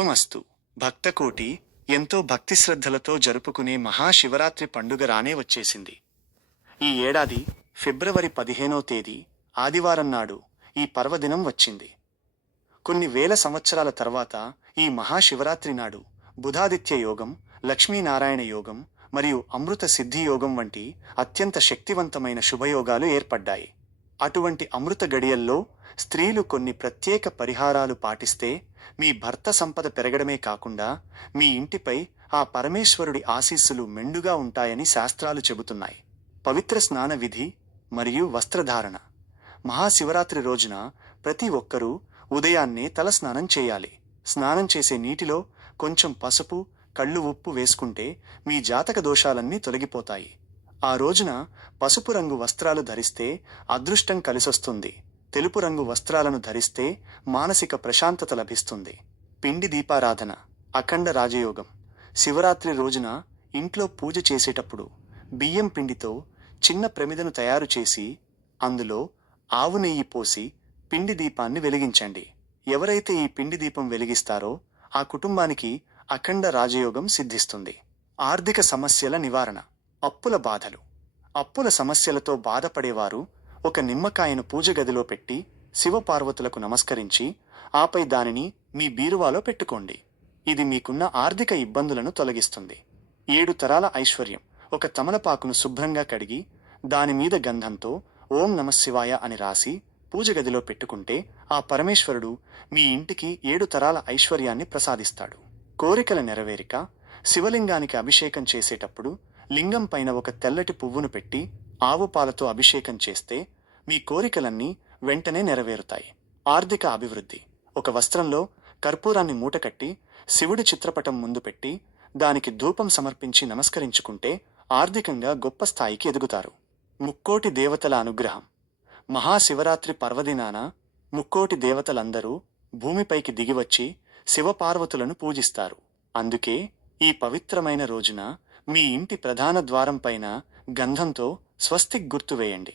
ఓమస్తు భక్తకోటి ఎంతో భక్తి శ్రద్ధలతో జరుపుకునే మహాశివరాత్రి పండుగ రానే వచ్చేసింది. ఈ ఏడాది ఫిబ్రవరి పదిహేనో తేదీ ఆదివారం నాడు ఈ పర్వదినం వచ్చింది. కొన్ని వేల సంవత్సరాల తర్వాత ఈ మహాశివరాత్రి నాడు బుధాదిత్య యోగం లక్ష్మీనారాయణ యోగం మరియు అమృత సిద్ధి యోగం వంటి అత్యంత శక్తివంతమైన శుభయోగాలు ఏర్పడ్డాయి. అటువంటి అమృత గడియల్లో స్త్రీలు కొన్ని ప్రత్యేక పరిహారాలు పాటిస్తే మీ భర్త సంపద పెరగడమే కాకుండా మీ ఇంటిపై ఆ పరమేశ్వరుడి ఆశీస్సులు మెండుగా ఉంటాయని శాస్త్రాలు చెబుతున్నాయి. పవిత్ర స్నాన విధి మరియు వస్త్రధారణ. మహాశివరాత్రి రోజున ప్రతి ఒక్కరూ ఉదయాన్నే తల స్నానం చేయాలి. స్నానం చేసే నీటిలో కొంచెం పసుపు కళ్ళు ఉప్పు వేసుకుంటే మీ జాతక దోషాలన్నీ తొలగిపోతాయి. ఆ రోజున పసుపు రంగు వస్త్రాలు ధరిస్తే అదృష్టం కలిసొస్తుంది. తెలుపు రంగు వస్త్రాలను ధరిస్తే మానసిక ప్రశాంతత లభిస్తుంది. పిండి దీపారాధన అఖండ రాజయోగం. శివరాత్రి రోజున ఇంట్లో పూజ చేసేటప్పుడు బియ్యం పిండితో చిన్న ప్రమిదను తయారు చేసి అందులో ఆవు నెయ్యి పోసి పిండి దీపాన్ని వెలిగించండి. ఎవరైతే ఈ పిండి దీపం వెలిగిస్తారో ఆ కుటుంబానికి అఖండ రాజయోగం సిద్ధిస్తుంది. ఆర్థిక సమస్యల నివారణ. అప్పుల బాధలు. అప్పుల సమస్యలతో బాధపడేవారు ఒక నిమ్మకాయను పూజ గదిలో పెట్టి శివపార్వతులకు నమస్కరించి ఆపై దానిని మీ బీరువాలో పెట్టుకోండి. ఇది మీకున్న ఆర్థిక ఇబ్బందులను తొలగిస్తుంది. ఏడు తరాల ఐశ్వర్యం. ఒక తమలపాకును శుభ్రంగా కడిగి దానిమీద గంధంతో ఓం నమ శివాయ అని రాసి పూజ గదిలో పెట్టుకుంటే ఆ పరమేశ్వరుడు మీ ఇంటికి ఏడు తరాల ఐశ్వర్యాన్ని ప్రసాదిస్తాడు. కోరికల నెరవేరిక శివలింగానికి అభిషేకం చేసేటప్పుడు లింగం పైన ఒక తెల్లటి పువ్వును పెట్టి ఆవు పాలతో అభిషేకం చేస్తే మీ కోరికలన్నీ వెంటనే నెరవేరుతాయి. ఆర్థిక అభివృద్ధి. ఒక వస్త్రంలో కర్పూరాన్ని మూటకట్టి శివుడి చిత్రపటం ముందు పెట్టి దానికి ధూపం సమర్పించి నమస్కరించుకుంటే ఆర్థికంగా గొప్ప స్థాయికి ఎదుగుతారు. ముక్కోటి దేవతల అనుగ్రహం. మహాశివరాత్రి పర్వదినాన ముక్కోటి దేవతలందరూ భూమిపైకి దిగివచ్చి శివపార్వతులను పూజిస్తారు. అందుకే ఈ పవిత్రమైన రోజున మీ ఇంటి ప్రధాన ద్వారం పైన గంధంతో స్వస్తిక్ గుర్తు వేయండి.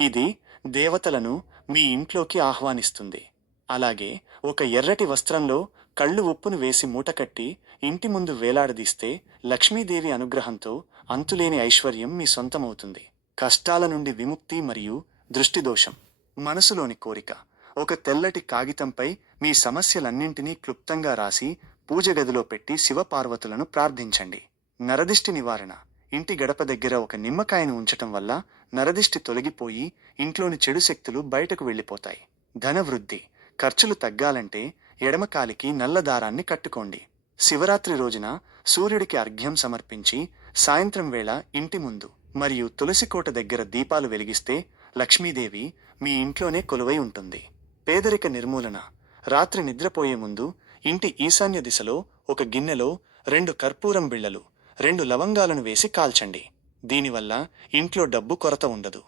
ఇది దేవతలను మీ ఇంట్లోకి ఆహ్వానిస్తుంది. అలాగే ఒక ఎర్రటి వస్త్రంలో కళ్ళు ఉప్పును వేసి మూటకట్టి ఇంటి ముందు వేలాడదీస్తే లక్ష్మీదేవి అనుగ్రహంతో అంతులేని ఐశ్వర్యం మీ సొంతమవుతుంది. కష్టాల నుండి విముక్తి మరియు దృష్టిదోషం. మనసులోని కోరిక. ఒక తెల్లటి కాగితంపై మీ సమస్యలన్నింటినీ క్లుప్తంగా రాసి పూజ గదిలో పెట్టి శివపార్వతులను ప్రార్థించండి. నరదిష్టి నివారణ. ఇంటి గడప దగ్గర ఒక నిమ్మకాయను ఉంచటం వల్ల నరదిష్టి తొలగిపోయి ఇంట్లోని చెడు శక్తులు బయటకు వెళ్ళిపోతాయి. ధనవృద్ధి. ఖర్చులు తగ్గాలంటే ఎడమకాలికి నల్ల దారాన్ని కట్టుకోండి. శివరాత్రి రోజున సూర్యుడికి అర్ఘ్యం సమర్పించి సాయంత్రం వేళ ఇంటి ముందు మరియు తులసికోట దగ్గర దీపాలు వెలిగిస్తే లక్ష్మీదేవి మీ ఇంట్లోనే కొలువై ఉంటుంది. పేదరిక నిర్మూలన. రాత్రి నిద్రపోయే ముందు ఇంటి ఈశాన్య దిశలో ఒక గిన్నెలో రెండు కర్పూరం బిళ్ళలు రెండు లవంగాలను వేసి కాల్చండి. దీనివల్ల ఇంట్లో డబ్బు కొరత ఉండదు.